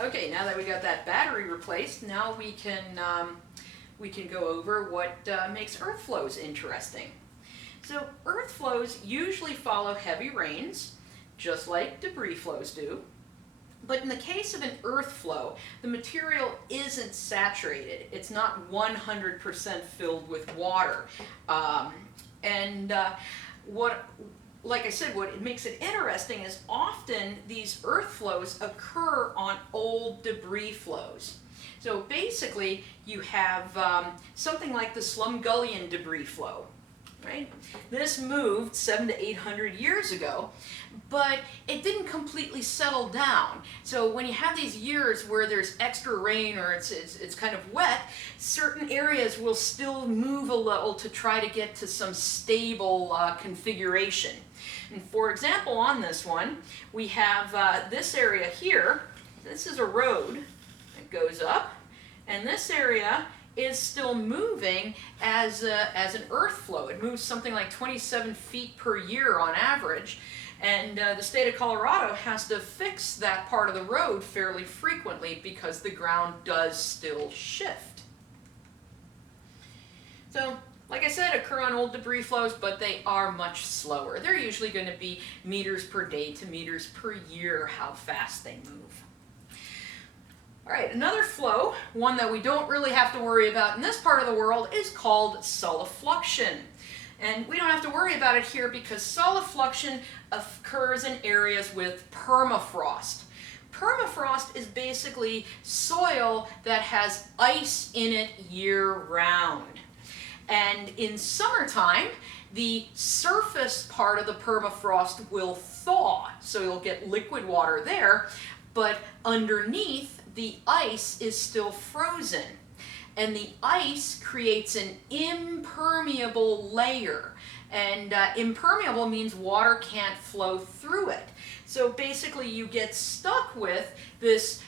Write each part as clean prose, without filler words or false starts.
Okay, now that we got that battery replaced, now we can go over what makes earth flows interesting. So earth flows usually follow heavy rains, just like debris flows do. But in the case of an earth flow, the material isn't saturated. It's not 100% filled with water. Like I said, what makes it interesting is often these earth flows occur on old debris flows. So basically, you have something like the Slumgullian debris flow, right? This moved 700 to 800 years ago, but it didn't completely settle down. So when you have these years where there's extra rain or it's kind of wet, certain areas will still move a little to try to get to some stable configuration. And for example, on this one, we have this area here. This is a road that goes up, and this area is still moving as an earth flow. It moves something like 27 feet per year on average, and the state of Colorado has to fix that part of the road fairly frequently because the ground does still shift. So, like I said, occur on old debris flows, but they are much slower. They're usually going to be meters per day to meters per year how fast they move. All right, another flow, one that we don't really have to worry about in this part of the world, is called solifluction. And we don't have to worry about it here because solifluction occurs in areas with permafrost. Permafrost is basically soil that has ice in it year-round. And in summertime, the surface part of the permafrost will thaw, so you'll get liquid water there, but underneath, the ice is still frozen. And the ice creates an impermeable layer. And impermeable means water can't flow through it. So basically you get stuck with this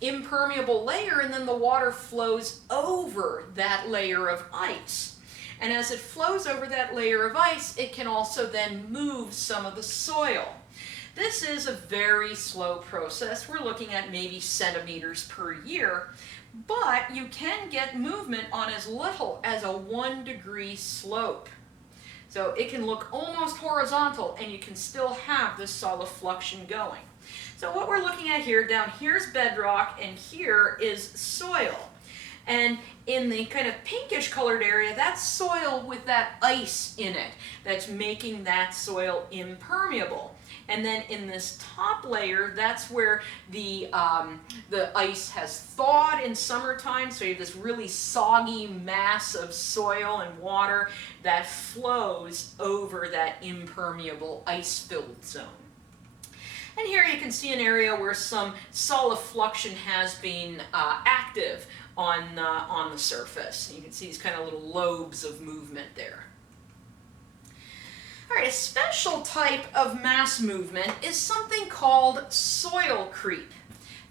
impermeable layer, and then the water flows over that layer of ice. And as it flows over that layer of ice, it can also then move some of the soil. This is a very slow process. We're looking at maybe centimeters per year, but you can get movement on as little as a 1-degree slope. So it can look almost horizontal, and you can still have this solifluction going. So what we're looking at here, down here's bedrock, and here is soil. And in the kind of pinkish colored area, that's soil with that ice in it that's making that soil impermeable. And then in this top layer, that's where the ice has thawed in summertime, so you have this really soggy mass of soil and water that flows over that impermeable ice-filled zone. And here you can see an area where some solifluction has been active on the surface. You can see these kind of little lobes of movement there. All right, a special type of mass movement is something called soil creep.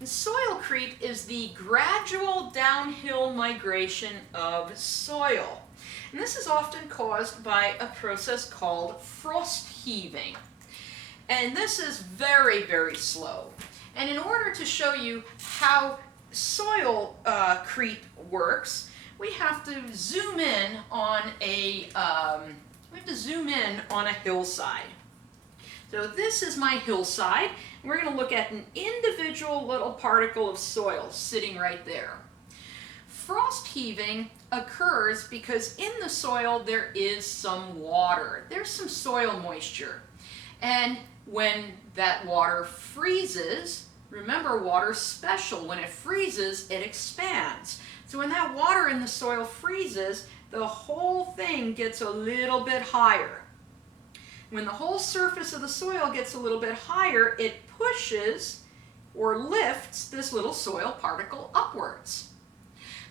And soil creep is the gradual downhill migration of soil. And this is often caused by a process called frost heaving. And this is very, very slow. And in order to show you how soil creep works, we have to zoom in on a hillside. So this is my hillside. And we're going to look at an individual little particle of soil sitting right there. Frost heaving occurs because in the soil there is some water. There's some soil moisture. And when that water freezes, remember, water's special. When it freezes, it expands. So when that water in the soil freezes, the whole thing gets a little bit higher. When the whole surface of the soil gets a little bit higher, it pushes or lifts this little soil particle upwards.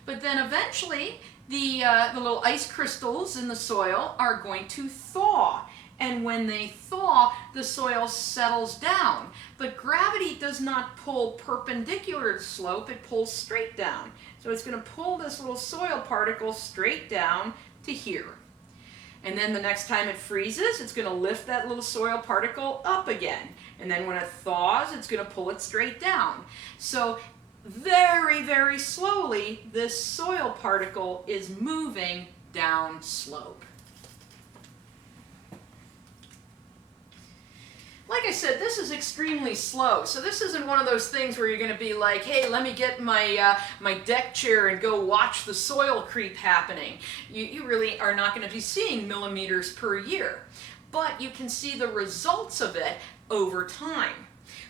But then eventually, the little ice crystals in the soil are going to thaw. And when they thaw, the soil settles down. But gravity does not pull perpendicular to slope, it pulls straight down. So it's going to pull this little soil particle straight down to here. And then the next time it freezes, it's going to lift that little soil particle up again. And then when it thaws, it's going to pull it straight down. So very, very slowly, this soil particle is moving down slope. Like I said, this is extremely slow, so this isn't one of those things where you're going to be like, hey, let me get my, my deck chair and go watch the soil creep happening. You really are not going to be seeing millimeters per year, but you can see the results of it over time.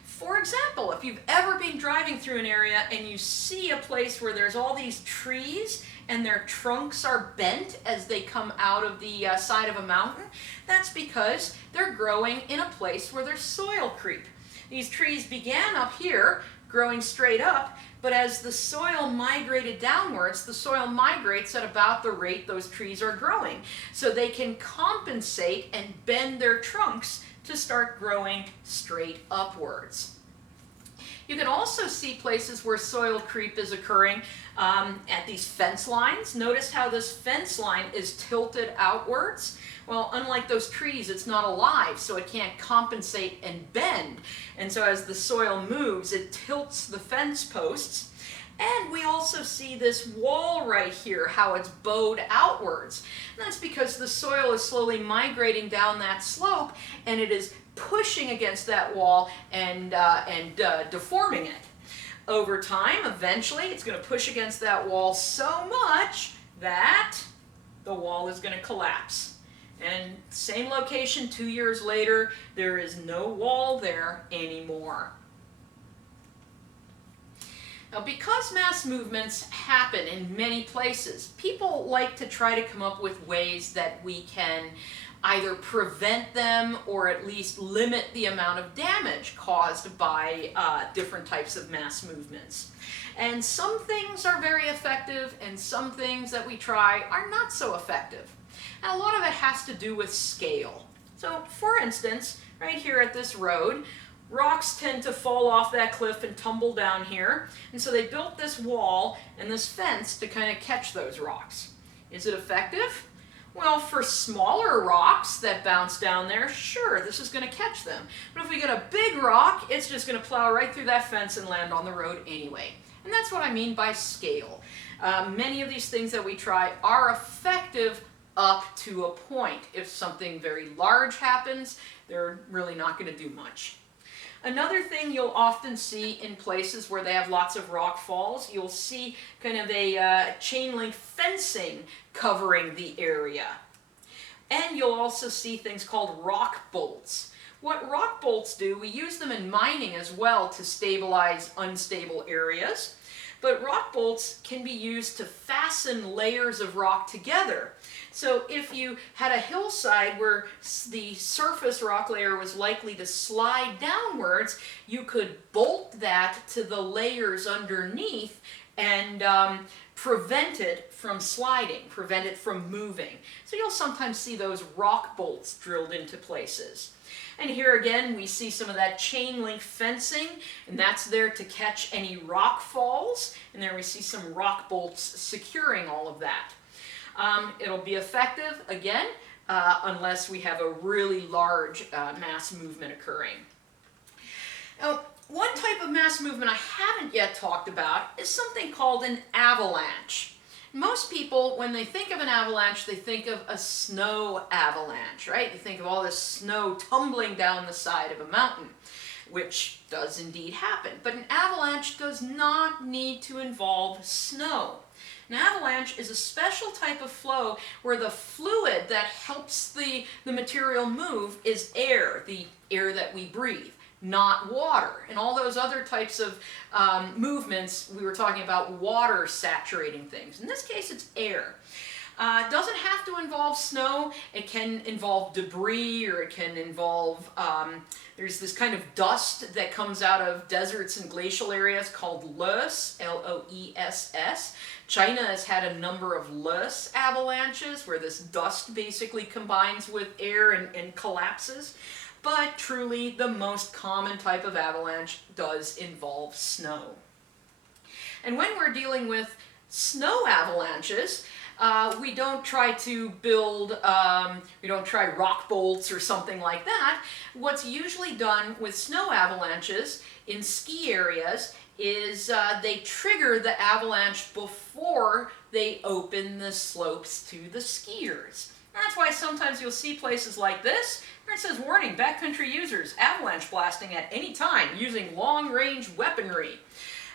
For example, if you've ever been driving through an area and you see a place where there's all these trees and their trunks are bent as they come out of the side of a mountain, that's because they're growing in a place where there's soil creep. These trees began up here, growing straight up, but as the soil migrated downwards, the soil migrates at about the rate those trees are growing. So they can compensate and bend their trunks to start growing straight upwards. You can also see places where soil creep is occurring at these fence lines. Notice how this fence line is tilted outwards. Well, unlike those trees, it's not alive, so it can't compensate and bend. And so as the soil moves, it tilts the fence posts. And we also see this wall right here, how it's bowed outwards. And that's because the soil is slowly migrating down that slope, and it is pushing against that wall and deforming it. Over time, eventually, it's going to push against that wall so much that the wall is going to collapse. And same location 2 years later, there is no wall there anymore. Now, because mass movements happen in many places, people like to try to come up with ways that we can either prevent them or at least limit the amount of damage caused by different types of mass movements. And some things are very effective, and some things that we try are not so effective. And a lot of it has to do with scale. So, for instance, right here at this road, rocks tend to fall off that cliff and tumble down here, and so they built this wall and this fence to kind of catch those rocks. Is it effective? Well, for smaller rocks that bounce down there, sure, this is going to catch them. But if we get a big rock, it's just going to plow right through that fence and land on the road anyway. And that's what I mean by scale. Many of these things that we try are effective up to a point. If something very large happens, they're really not going to do much. Another thing you'll often see in places where they have lots of rock falls, you'll see kind of a chain link fencing covering the area. And you'll also see things called rock bolts. What rock bolts do, we use them in mining as well to stabilize unstable areas. But rock bolts can be used to fasten layers of rock together. So if you had a hillside where the surface rock layer was likely to slide downwards, you could bolt that to the layers underneath and prevent it from sliding, prevent it from moving. So you'll sometimes see those rock bolts drilled into places. And here again, we see some of that chain link fencing, and that's there to catch any rock falls. And there we see some rock bolts securing all of that. It'll be effective, again, unless we have a really large mass movement occurring. Now, one type of mass movement I haven't yet talked about is something called an avalanche. Most people, when they think of an avalanche, they think of a snow avalanche, right? They think of all this snow tumbling down the side of a mountain, which does indeed happen. But an avalanche does not need to involve snow. An avalanche is a special type of flow where the fluid that helps the material move is air, the air that we breathe, not water. And all those other types of movements, we were talking about water saturating things. In this case, it's air. It doesn't have to involve snow. It can involve debris, or it can involve, there's this kind of dust that comes out of deserts and glacial areas called loess, L-O-E-S-S. China has had a number of loess avalanches where this dust basically combines with air and collapses. But truly, the most common type of avalanche does involve snow. And when we're dealing with Snow avalanches, we don't try to build, we don't try rock bolts or something like that. What's usually done with snow avalanches in ski areas is they trigger the avalanche before they open the slopes to the skiers. That's why sometimes you'll see places like this where it says, warning, backcountry users, avalanche blasting at any time using long-range weaponry.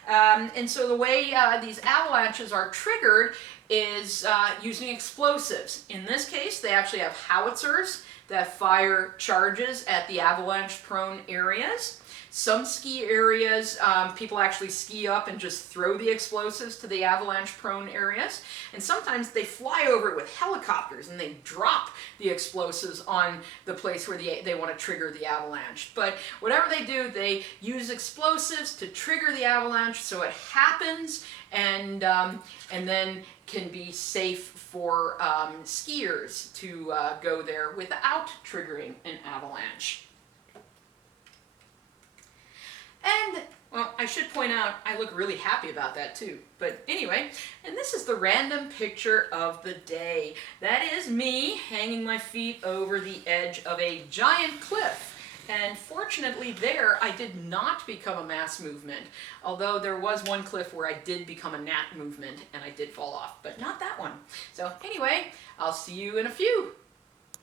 And so the way these avalanches are triggered is using explosives. In this case, they actually have howitzers that fire charges at the avalanche-prone areas. Some ski areas, people actually ski up and just throw the explosives to the avalanche-prone areas. And sometimes they fly over it with helicopters and they drop the explosives on the place where they want to trigger the avalanche. But whatever they do, they use explosives to trigger the avalanche so it happens and then can be safe for skiers to go there without triggering an avalanche. And, well, I should point out, I look really happy about that too. But anyway, and this is the random picture of the day. That is me hanging my feet over the edge of a giant cliff. And fortunately there, I did not become a mass movement. Although there was one cliff where I did become a gnat movement and I did fall off, but not that one. So anyway, I'll see you in a few.